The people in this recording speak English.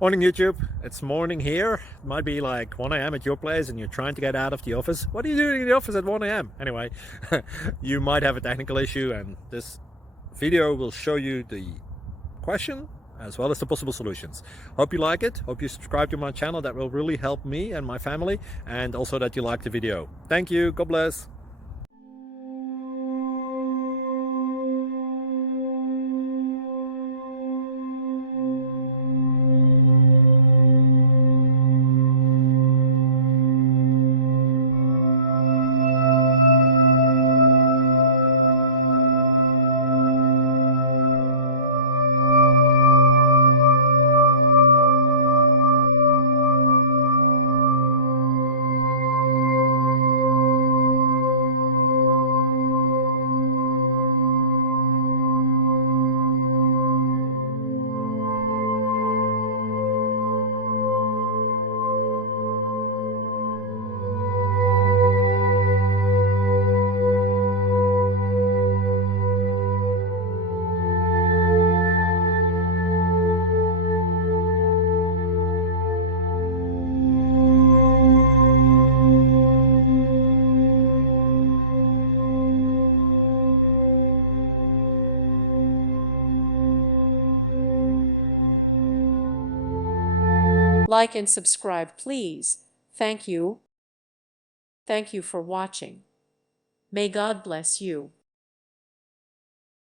Morning YouTube, it's morning here. It might be like 1 a.m. at your place and you're trying to get out of the office. What are you doing in the office at 1 a.m.? Anyway, you might have a technical issue and this video will show you the question as well as the possible solutions. Hope you like it, hope you subscribe to my channel. That will really help me and my family, and also that you like the video. Thank you, God bless. Like and subscribe, please. Thank you. Thank you for watching. May God bless you.